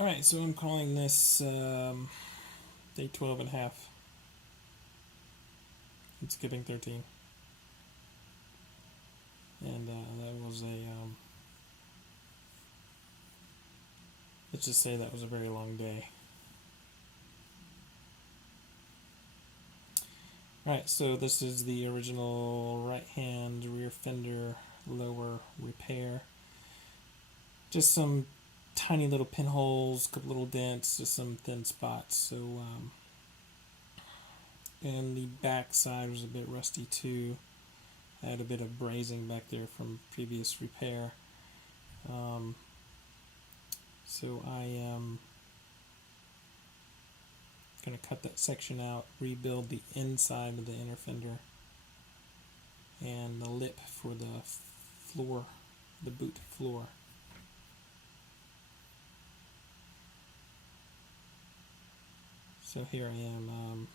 Alright, so I'm calling this day 12 and a half. And skipping 13. And that was let's just say that was a very long day. Alright, so this is the original right-hand rear fender lower repair. Just some tiny little pinholes, a couple little dents, just some thin spots. So, and the back side was a bit rusty too. I had a bit of brazing back there from previous repair. So I am going to cut that section out, rebuild the inside of the inner fender and the lip for the floor, the boot floor. So here I am,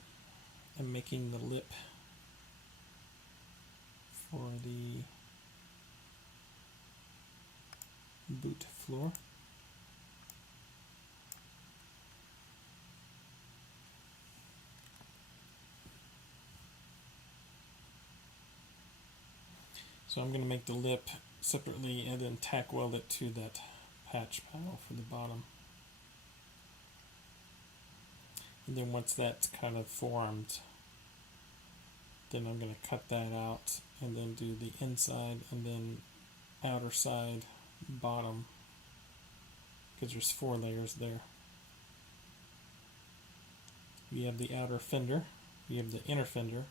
I'm making the lip for the boot floor. So I'm going to make the lip separately and then tack weld it to that patch panel for the bottom. And then once that's kind of formed, then I'm going to cut that out and then do the inside and then outer side, bottom, because there's 4 layers there. You have the outer fender, you have the inner fender,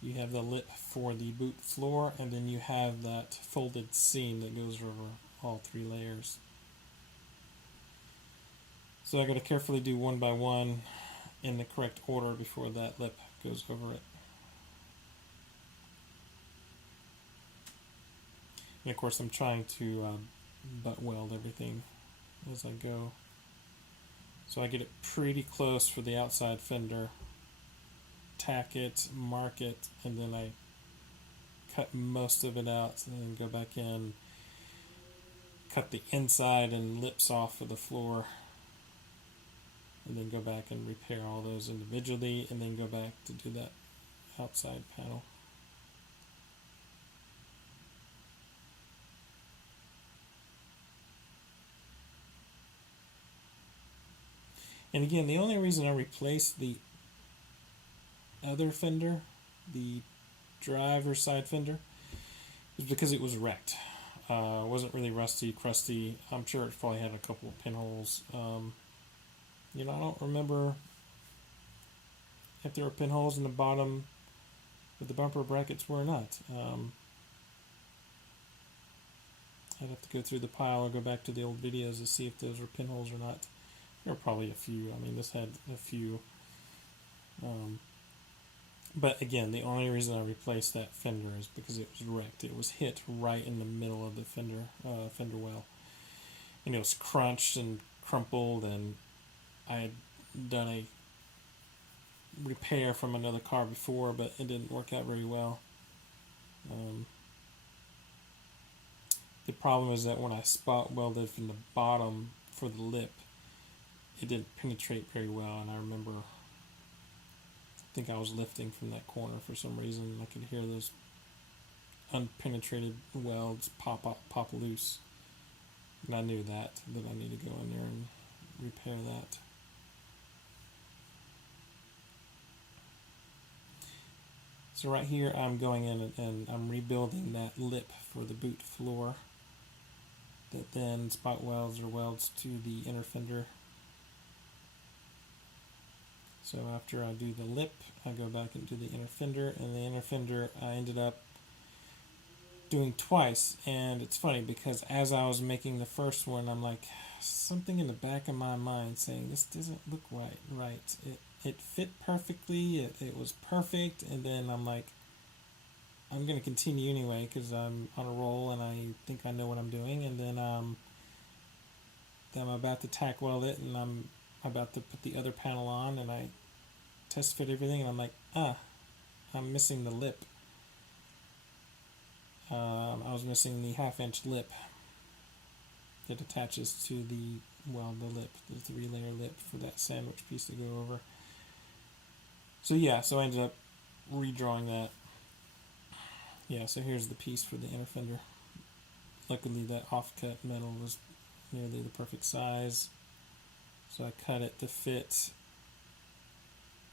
you have the lip for the boot floor, and then you have that folded seam that goes over all 3 layers. So I got to carefully do one by one in the correct order before that lip goes over it. And of course I'm trying to butt weld everything as I go. So I get it pretty close for the outside fender, tack it, mark it, and then I cut most of it out and then go back in, cut the inside and lips off of the floor, and then go back and repair all those individually, and then go back to do that outside panel. And again, the only reason I replaced the other fender, the driver's side fender, is because it was wrecked. It wasn't really rusty, crusty. I'm sure it probably had a couple of pinholes. I don't remember if there were pinholes in the bottom where the bumper brackets were or not. I'd have to go through the pile or go back to the old videos to see if those were pinholes or not. There were probably a few. I mean, this had a few. But again, the only reason I replaced that fender is because it was wrecked. It was hit right in the middle of the fender well. And it was crunched and crumpled, and I had done a repair from another car before, but it didn't work out very well. The problem is that when I spot welded from the bottom for the lip, it didn't penetrate very well, and I remember, I think I was lifting from that corner for some reason. I could hear those unpenetrated welds pop loose, and I knew that I need to go in there and repair that. So right here I'm going in and I'm rebuilding that lip for the boot floor that then spot welds or welds to the inner fender. So after I do the lip, I go back and do the inner fender, and the inner fender I ended up doing twice. And it's funny because as I was making the first one, I'm like, something in the back of my mind saying this doesn't look right. It fit perfectly, it was perfect, and then I'm like, I'm going to continue anyway because I'm on a roll and I think I know what I'm doing, and then I'm about to tack weld it, and I'm about to put the other panel on, and I test fit everything, and I'm like, I'm missing the lip. I was missing the 1/2 inch lip it attaches to the lip, the 3-layer lip for that sandwich piece to go over. So yeah, so I ended up redrawing that. Yeah, so here's the piece for the inner fender. Luckily that offcut metal was nearly the perfect size, so I cut it to fit,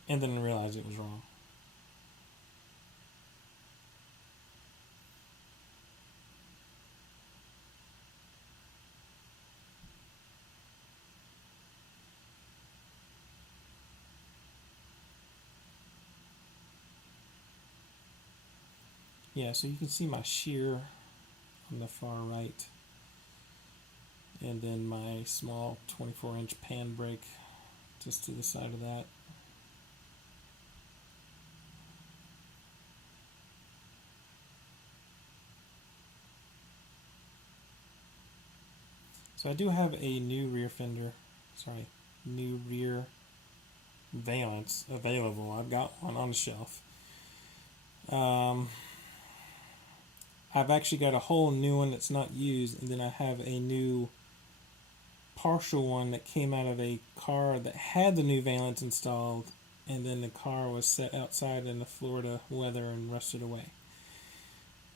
and then realized it was wrong. Yeah, so you can see my shear on the far right, and then my small 24-inch pan brake just to the side of that. So I do have a new rear valance available. I've got one on the shelf. I've actually got a whole new one that's not used, and then I have a new partial one that came out of a car that had the new valance installed, and then the car was set outside in the Florida weather and rusted away.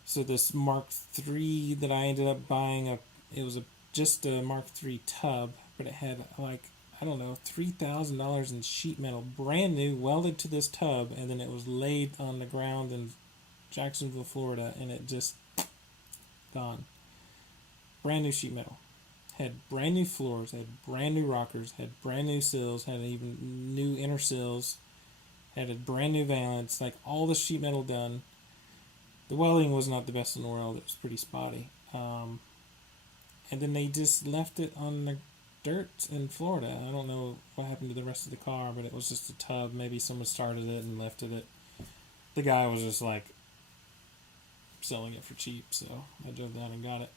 So this Mark III that I ended up buying, it was just a Mark III tub, but it had like, I don't know, $3,000 in sheet metal, brand new, welded to this tub, and then it was laid on the ground in Jacksonville, Florida, and it just gone. Brand new sheet metal. Had brand new floors, had brand new rockers, had brand new sills, had even new inner sills, had a brand new valance, like all the sheet metal done. The welding was not the best in the world, it was pretty spotty. And then they just left it on the dirt in Florida. I don't know what happened to the rest of the car, but it was just a tub. Maybe someone started it and left it. The guy was just like selling it for cheap, so I drove down and got it.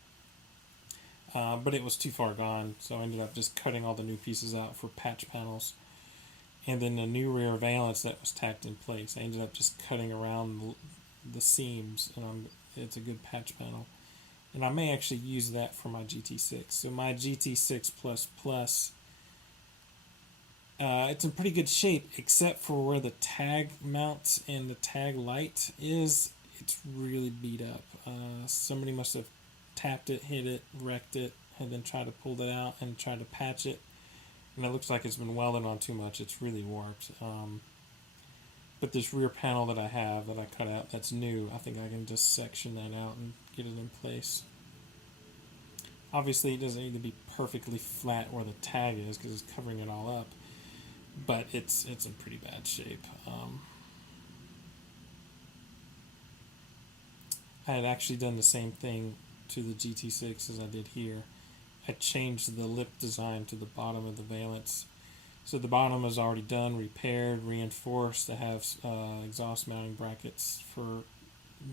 But it was too far gone, so I ended up just cutting all the new pieces out for patch panels. And then the new rear valance that was tacked in place, I ended up just cutting around the seams, and it's a good patch panel. And I may actually use that for my GT6. So my GT6 Plus, it's in pretty good shape, except for where the tag mount and the tag light is. It's really beat up. Somebody must have tapped it, hit it, wrecked it, and then tried to pull it out and tried to patch it. And it looks like it's been welded on too much. It's really warped. But this rear panel that I have, that I cut out, that's new, I think I can just section that out and get it in place. Obviously, it doesn't need to be perfectly flat where the tag is because it's covering it all up. But it's in pretty bad shape. I had actually done the same thing to the GT6 as I did here. I changed the lip design to the bottom of the valance. So the bottom is already done, repaired, reinforced. I have exhaust mounting brackets for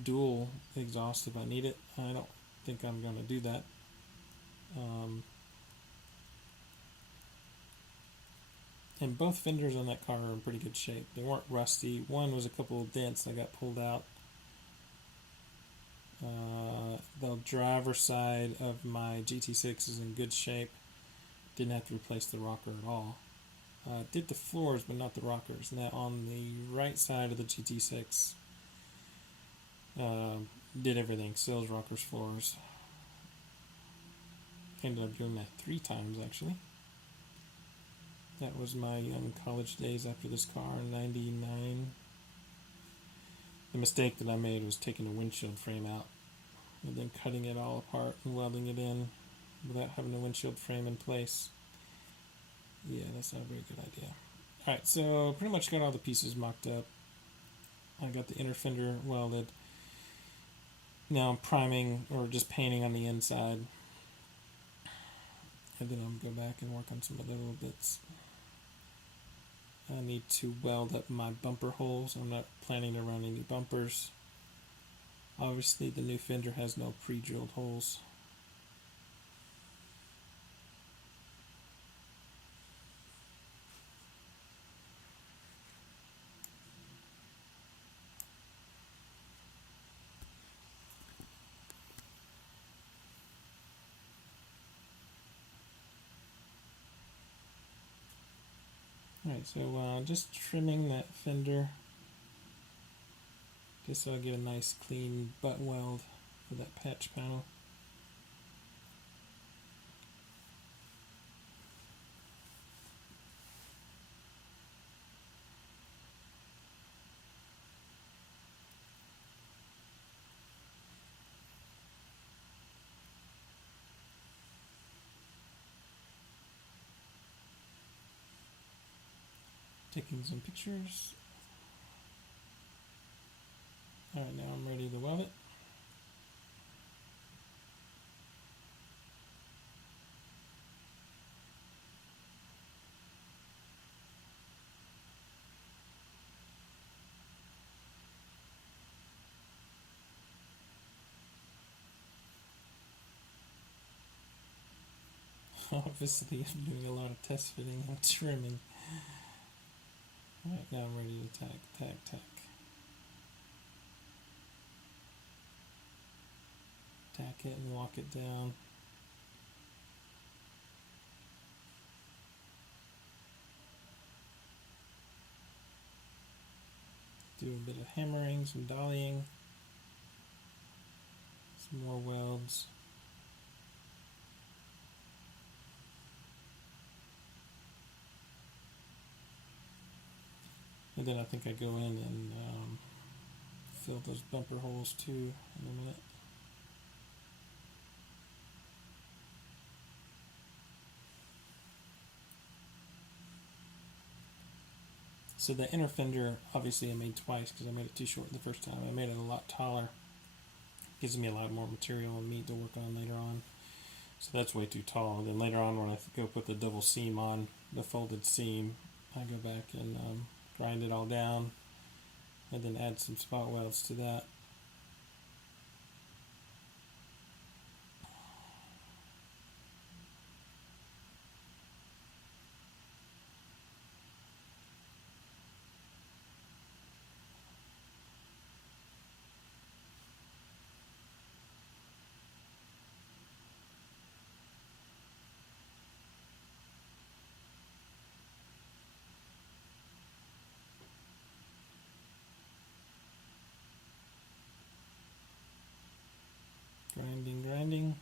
dual exhaust if I need it. I don't think I'm going to do that. And both fenders on that car are in pretty good shape. They weren't rusty. One was a couple of dents that got pulled out. The driver's side of my GT6 is in good shape. Didn't have to replace the rocker at all. Did the floors, but not the rockers. Now on the right side of the GT6, did everything: sills, rockers, floors. Ended up doing that 3 times actually. That was my young college days after this car in '99. The mistake that I made was taking the windshield frame out and then cutting it all apart and welding it in without having the windshield frame in place. Yeah, that's not a very good idea. Alright, so pretty much got all the pieces mocked up. I got the inner fender welded. Now I'm priming or just painting on the inside. And then I'll go back and work on some other little bits. I need to weld up my bumper holes. I'm not planning to run any bumpers. Obviously the new fender has no pre-drilled holes. Alright, so just trimming that fender just so I get a nice clean butt weld for that patch panel. Taking some pictures. Alright, now I'm ready to weld it. Obviously, I'm doing a lot of test fitting and trimming. Alright, now I'm ready to tack. Tack it and walk it down. Do a bit of hammering, some dollying, some more welds. And then I think I go in and fill those bumper holes too in a minute. So the inner fender, obviously I made twice because I made it too short the first time. I made it a lot taller. Gives me a lot more material and meat to work on later on. So that's way too tall. Then later on when I go put the double seam on, the folded seam, I go back and grind it all down and then add some spot welds to that. Grinding.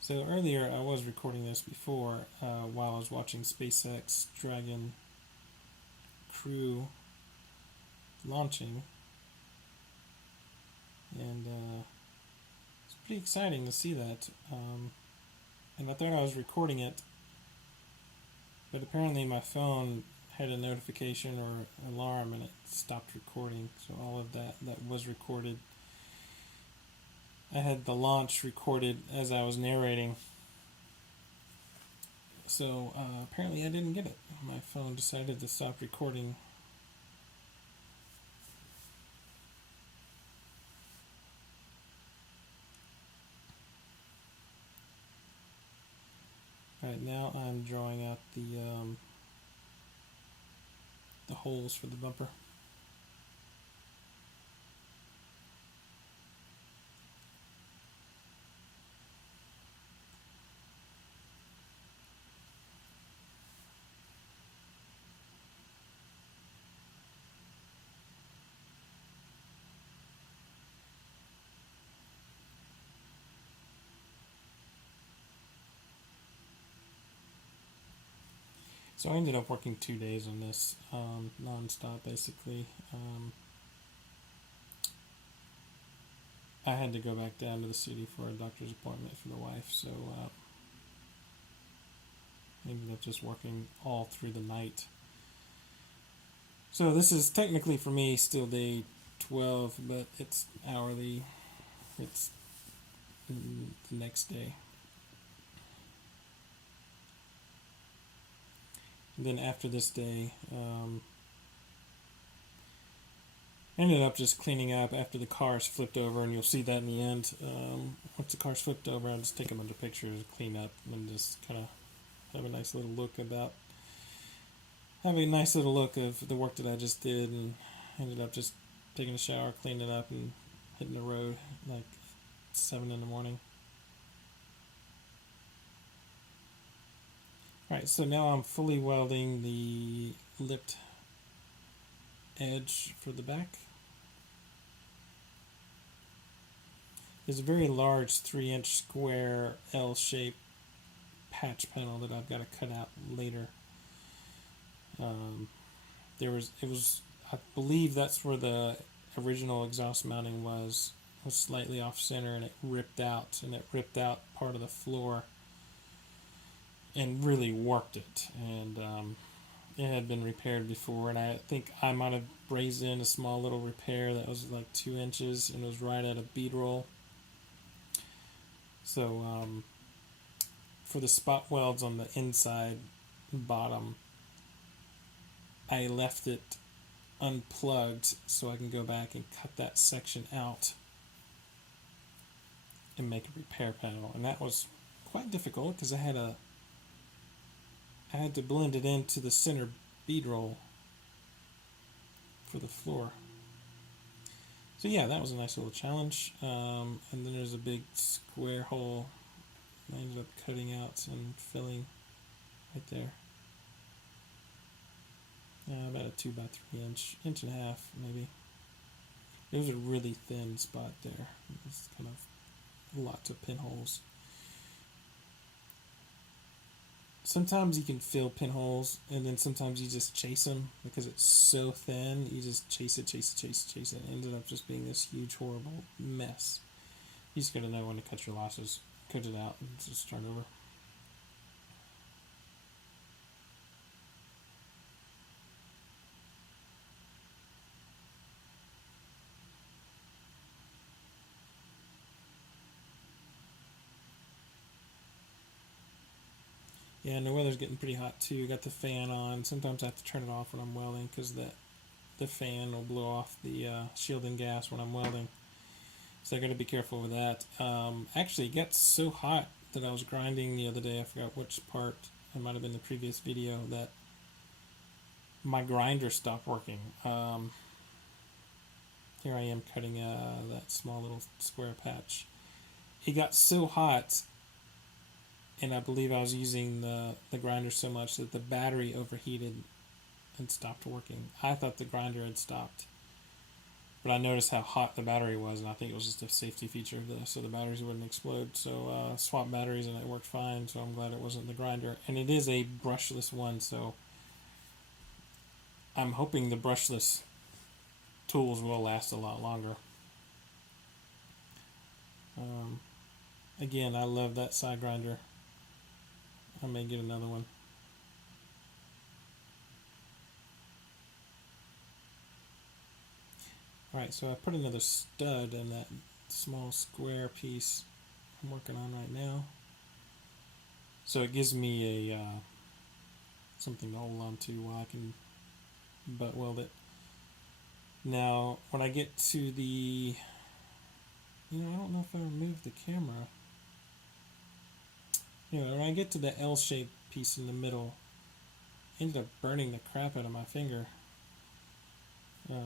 So earlier I was recording this before while I was watching SpaceX Dragon crew launching, and it's pretty exciting to see that. And I thought I was recording it, but apparently my phone had a notification or alarm and it stopped recording. So all of that was recorded. I had the launch recorded as I was narrating. So apparently I didn't get it. My phone decided to stop recording. Right now I'm drawing out the holes for the bumper. So I ended up working 2 days on this, non-stop basically. I had to go back down to the city for a doctor's appointment for the wife, so I ended up just working all through the night. So this is technically for me still day 12, but it's hourly. It's the next day. And then after this day, ended up just cleaning up after the car's flipped over, and you'll see that in the end. Once the car's flipped over, I'll just take a bunch of pictures, clean up, and just kind of have a nice little look of the work that I just did, and ended up just taking a shower, cleaning it up, and hitting the road like 7 in the morning. Alright, so now I'm fully welding the lipped edge for the back. There's a very large 3-inch square L-shaped patch panel that I've got to cut out later. I believe that's where the original exhaust mounting was slightly off center, and it ripped out part of the floor and really warped it. And it had been repaired before, and I think I might have brazed in a small little repair that was like 2 inches, and it was right at a bead roll. So for the spot welds on the inside bottom, I left it unplugged so I can go back and cut that section out and make a repair panel. And that was quite difficult because I had to blend it into the center bead roll for the floor. So yeah, that was a nice little challenge. And then there's a big square hole I ended up cutting out and filling right there. About a 2 by 3 inch and a half maybe. It was a really thin spot there. It's kind of lots of pinholes. Sometimes you can fill pinholes, and then sometimes you just chase them because it's so thin. You just chase it. It ended up just being this huge, horrible mess. You just gotta know when to cut your losses, cut it out, and just start over. Yeah, and the weather's getting pretty hot too. Got the fan on. Sometimes I have to turn it off when I'm welding because the fan will blow off the shielding gas when I'm welding. So I got to be careful with that. Actually, it gets so hot that I was grinding the other day. I forgot which part. It might have been the previous video that my grinder stopped working. Here I am cutting that small little square patch. It got so hot, and I believe I was using the grinder so much that the battery overheated and stopped working. I thought the grinder had stopped, but I noticed how hot the battery was, and I think it was just a safety feature so the batteries wouldn't explode. So swapped batteries, and it worked fine, so I'm glad it wasn't the grinder. And it is a brushless one, so I'm hoping the brushless tools will last a lot longer. Again, I love that side grinder. I may get another one. Alright, so I put another stud in that small square piece I'm working on right now. So it gives me a something to hold on to while I can butt weld it. Now, when I get to the... I don't know if I removed the camera. When I get to the L-shaped piece in the middle, I ended up burning the crap out of my finger. But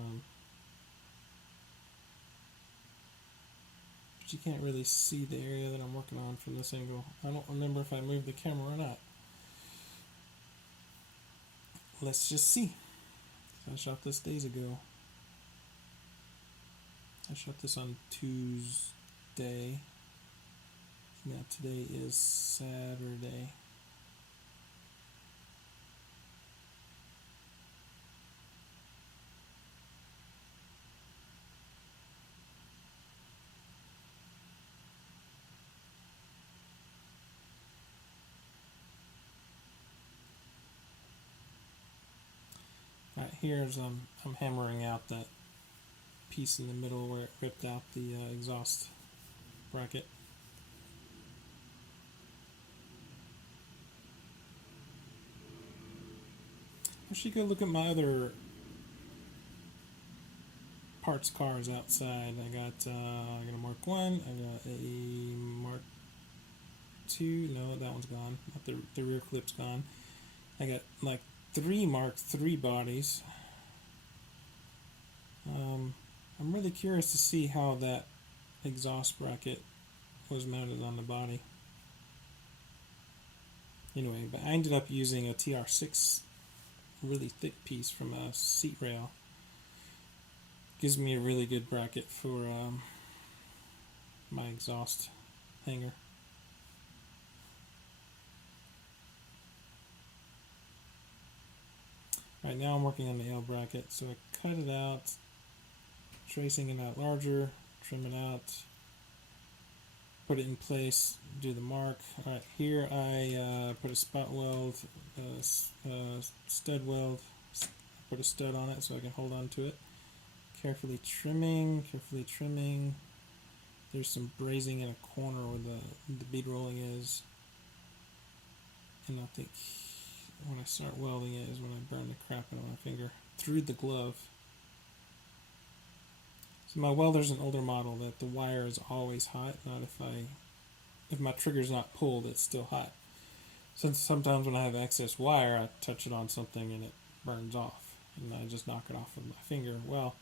you can't really see the area that I'm working on from this angle. I don't remember if I moved the camera or not. Let's just see. I shot this days ago. I shot this on Tuesday. Now today is Saturday. Alright, here's I'm hammering out that piece in the middle where it ripped out the exhaust bracket. I should go look at my other parts cars outside. I got a Mark 1, I got a Mark 2, no, that one's gone. The rear clip's gone. I got like 3 Mark 3 bodies. I'm really curious to see how that exhaust bracket was mounted on the body. Anyway, but I ended up using a TR6 really thick piece from a seat rail. Gives me a really good bracket for my exhaust hanger. Right now I'm working on the L bracket, so I cut it out, tracing it out larger, trim it out, put it in place, do the mark. Alright, here I put a spot weld, stud weld, put a stud on it so I can hold on to it. Carefully trimming. There's some brazing in a corner where the bead rolling is. And I think when I start welding it is when I burn the crap out of my finger through the glove. So my welder's an older model that the wire is always hot, not if my trigger's not pulled, it's still hot. So sometimes when I have excess wire, I touch it on something and it burns off, and I just knock it off with my finger. Well,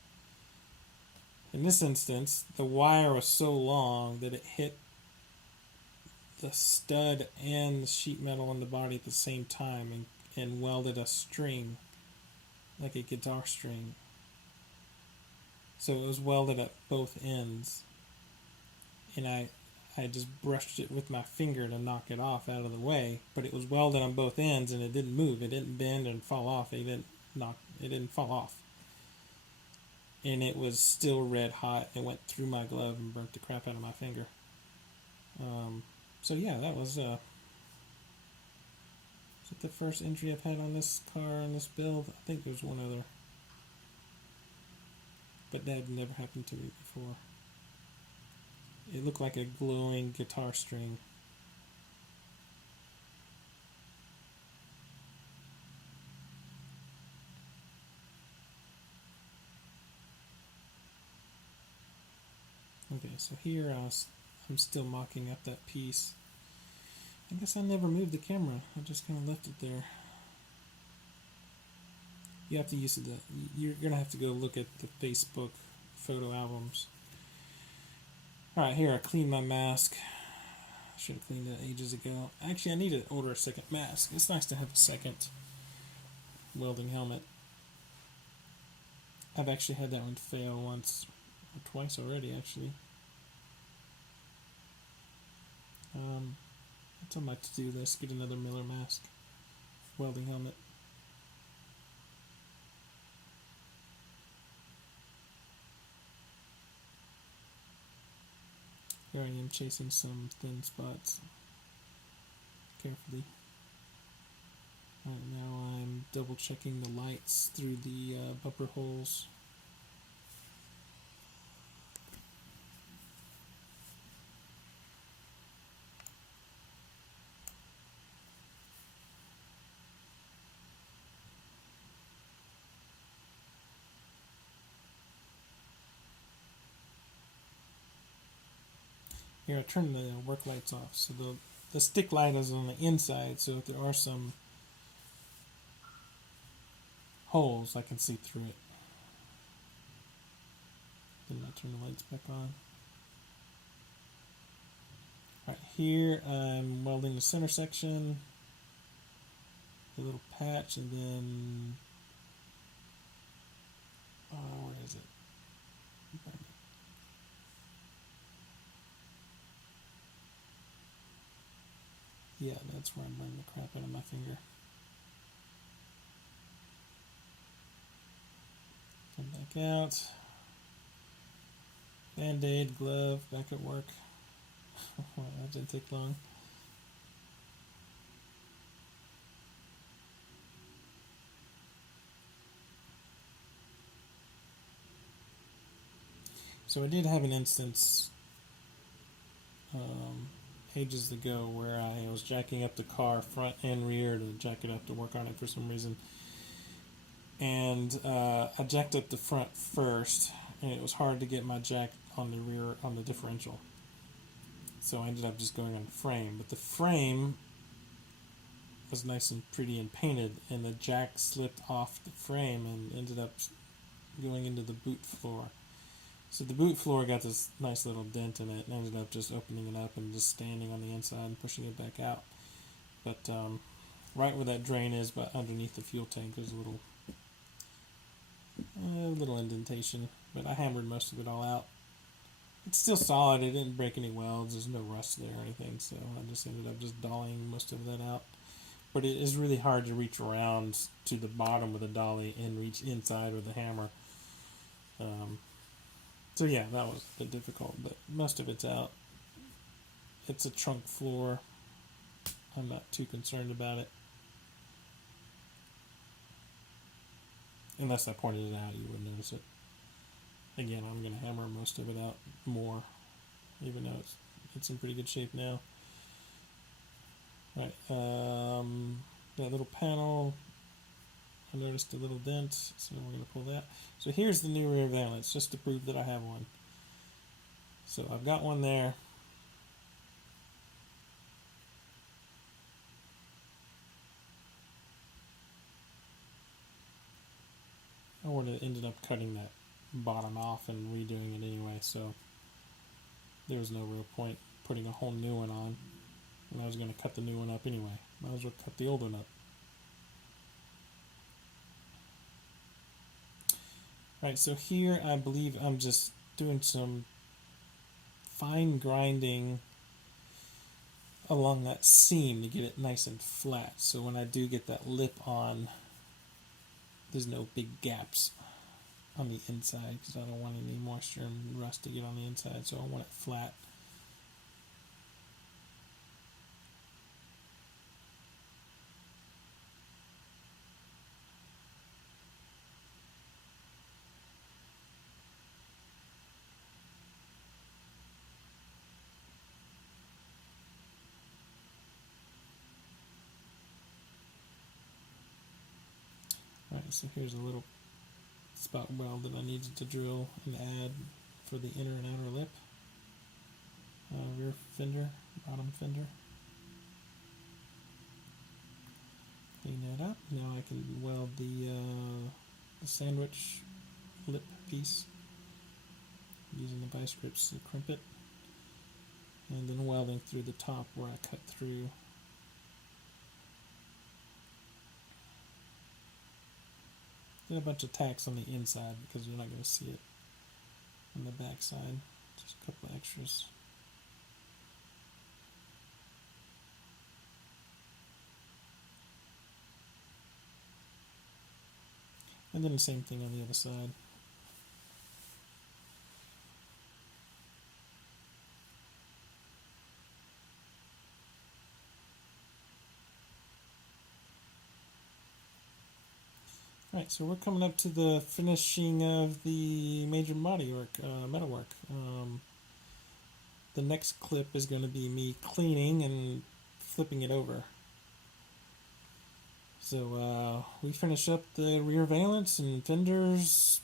in this instance, the wire was so long that it hit the stud and the sheet metal on the body at the same time and welded a string, like a guitar string. So it was welded at both ends. And I just brushed it with my finger to knock it off out of the way, but it was welded on both ends and it didn't move. It didn't bend and fall off. It didn't fall off. And it was still red hot. It went through my glove and burnt the crap out of my finger. So yeah, that was is it the first injury I've had on this car, on this build? I think there's one other, but that had never happened to me before. It looked like a glowing guitar string. Okay, so here I'm still mocking up that piece. I guess I never moved the camera. I just kind of left it there. You have to use it. You're gonna have to go look at the Facebook photo albums. Alright, here I cleaned my mask. I should have cleaned it ages ago. Actually, I need to order a second mask. It's nice to have a second welding helmet. I've actually had that one fail once or twice already, actually. That's on my to-do list. Get another Miller mask welding helmet. Here I am chasing some thin spots carefully. Right now I'm double checking the lights through the bumper holes. Here I turn the work lights off, so the stick light is on the inside, so if there are some holes, I can see through it. Then I turn the lights back on. Right here, I'm welding the center section, a little patch, and then where is it? Yeah, that's where I'm burning the crap out of my finger. Come back out. Band-aid, glove, back at work. That didn't take long. So I did have an instance ages ago where I was jacking up the car front and rear to jack it up to work on it for some reason. And I jacked up the front first, and it was hard to get my jack on the rear, on the differential. So I ended up just going on the frame. But the frame was nice and pretty and painted, and the jack slipped off the frame and ended up going into the boot floor. So the boot floor got this nice little dent in it and ended up just opening it up and just standing on the inside and pushing it back out. But right where that drain is, but underneath the fuel tank, there's a little indentation. But I hammered most of it all out. It's still solid. It didn't break any welds. There's no rust there or anything. So I just ended up just dollying most of that out. But it is really hard to reach around to the bottom with a dolly and reach inside with a hammer. So yeah, that was a bit difficult, but most of it's out. It's a trunk floor. I'm not too concerned about it. Unless I pointed it out, you would notice it. Again, I'm going to hammer most of it out more, even though it's in pretty good shape now. Right, that little panel, I noticed a little dent, so we're going to pull that. So here's the new rear valance, just to prove that I have one. So I've got one there. I would have ended up cutting that bottom off and redoing it anyway, so there was no real point putting a whole new one on. And I was going to cut the new one up anyway. Might as well cut the old one up. Right, so here I believe I'm just doing some fine grinding along that seam to get it nice and flat. So when I do get that lip on, there's no big gaps on the inside because I don't want any moisture and rust to get on the inside, so I want it flat. Alright, so here's a little spot weld that I needed to drill and add for the inner and outer lip. Rear fender, bottom fender. Clean that up. Now I can weld the sandwich lip piece using the vice grips to crimp it, and then welding through the top where I cut through. Get a bunch of tacks on the inside because you're not going to see it on the back side. Just a couple extras. And then the same thing on the other side. Alright, so we're coming up to the finishing of the major body work, metal work. The next clip is going to be me cleaning and flipping it over. So we finish up the rear valance and fenders.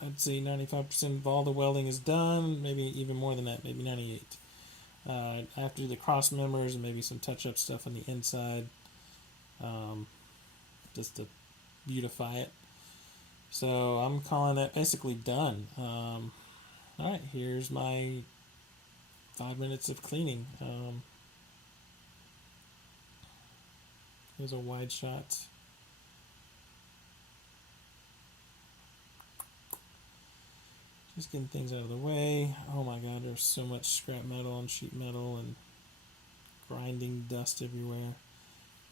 I'd say 95% of all the welding is done, maybe even more than that, maybe 98. I have to do the cross members and maybe some touch-up stuff on the inside, just to beautify it. So I'm calling that basically done. Alright, here's my 5 minutes of cleaning. Here's a wide shot. Just getting things out of the way. Oh my god, there's so much scrap metal and sheet metal and grinding dust everywhere.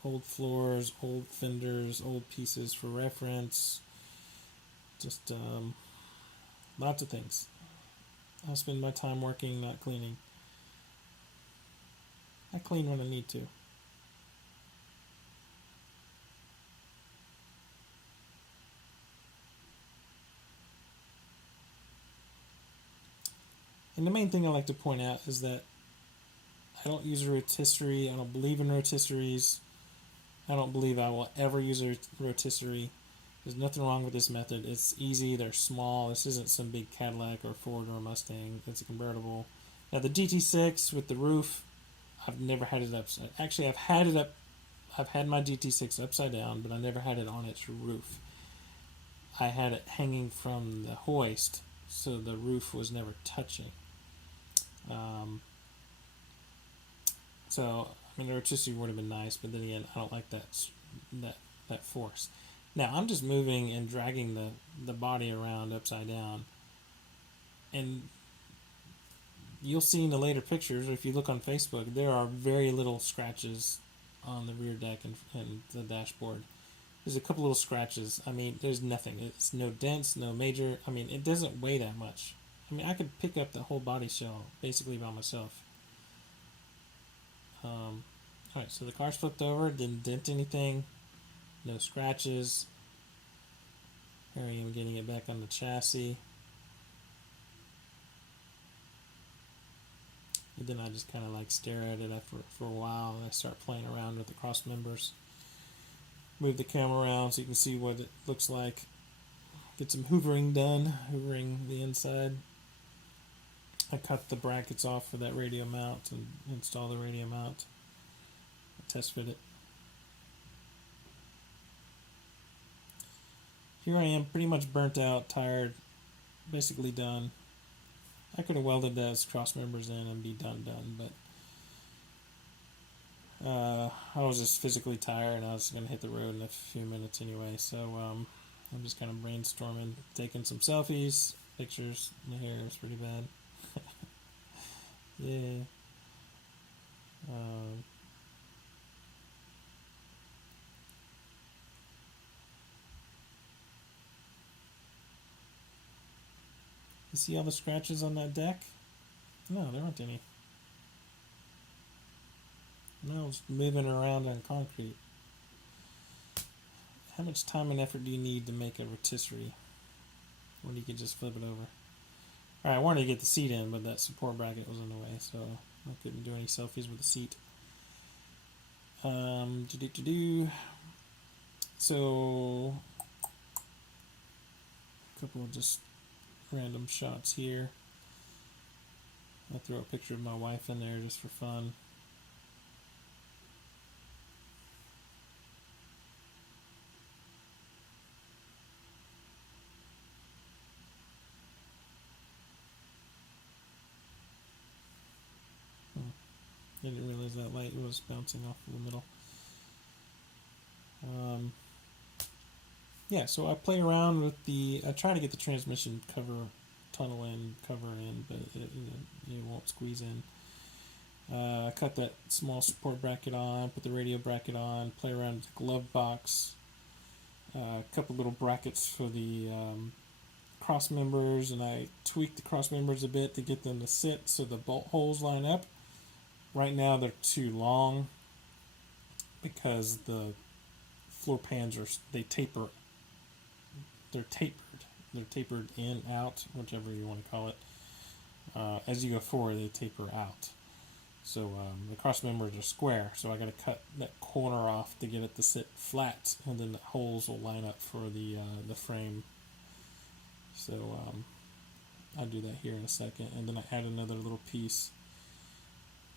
Old floors, old fenders, old pieces for reference. Just lots of things. I spend my time working, not cleaning. I clean when I need to. And the main thing I like to point out is that I don't use a rotisserie. I don't believe in rotisseries. I don't believe I will ever use a rotisserie. There's nothing wrong with this method. It's easy. They're small. This isn't some big Cadillac or Ford or Mustang. It's a convertible. Now the GT6 with the roof, I've never had it upside. Actually, I've had it up. I've had my GT6 upside down, but I never had it on its roof. I had it hanging from the hoist, so the roof was never touching. So And the rotisserie would have been nice, but then again, I don't like that force. Now I'm just moving and dragging the body around upside down, and you'll see in the later pictures, or if you look on Facebook, there are very little scratches on the rear deck and the dashboard. There's a couple little scratches. I mean, there's nothing. It's no dents, no major. I mean, it doesn't weigh that much. I mean, I could pick up the whole body shell basically by myself. Alright, so the car's flipped over, didn't dent anything, no scratches. Here I am getting it back on the chassis. And then I just kind of like stare at it for a while, and I start playing around with the cross members. Move the camera around so you can see what it looks like. Get some hoovering done, hoovering the inside. I cut the brackets off for that radio mount and install the radio mount. Test fit it. Here I am, pretty much burnt out, tired, basically done. I could have welded those cross members in and be done, but I was just physically tired, and I was going to hit the road in a few minutes anyway, so I'm just kind of brainstorming, taking some selfies, pictures. The hair is pretty bad. Yeah. You see all the scratches on that deck? No, there aren't any. No, it's moving around on concrete. How much time and effort do you need to make a rotisserie when you could just flip it over? Alright, I wanted to get the seat in, but that support bracket was in the way, so I couldn't do any selfies with the seat. So, a couple of just random shots here. I'll throw a picture of my wife in there just for fun. I didn't realize that light was bouncing off of the middle. Yeah, so I play around with I try to get the transmission tunnel in, cover in, but it won't squeeze in. I cut that small support bracket on, put the radio bracket on, play around with the glove box, a couple little brackets for the cross members, and I tweaked the cross members a bit to get them to sit so the bolt holes line up. Right now they're too long because the floor pans they taper. They're tapered. They're tapered in, out, whichever you want to call it. As you go forward, they taper out. So the cross members are square, so I got to cut that corner off to get it to sit flat, and then the holes will line up for the frame. So I'll do that here in a second, and then I add another little piece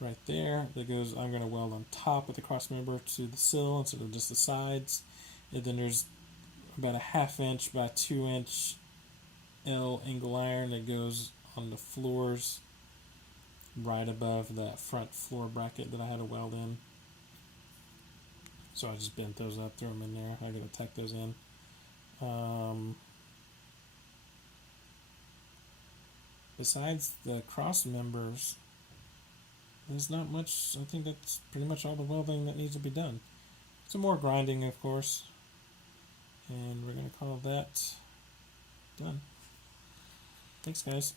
right there that goes. I'm going to weld on top of the cross member to the sill instead of just the sides, and then there's about a 1/2 inch by 2 inch L angle iron that goes on the floors right above that front floor bracket that I had to weld in. So I just bent those up, threw them in there. I gotta tack those in. Besides the cross members, there's not much. I think that's pretty much all the welding that needs to be done. Some more grinding, of course. And we're going to call that done. Thanks, guys.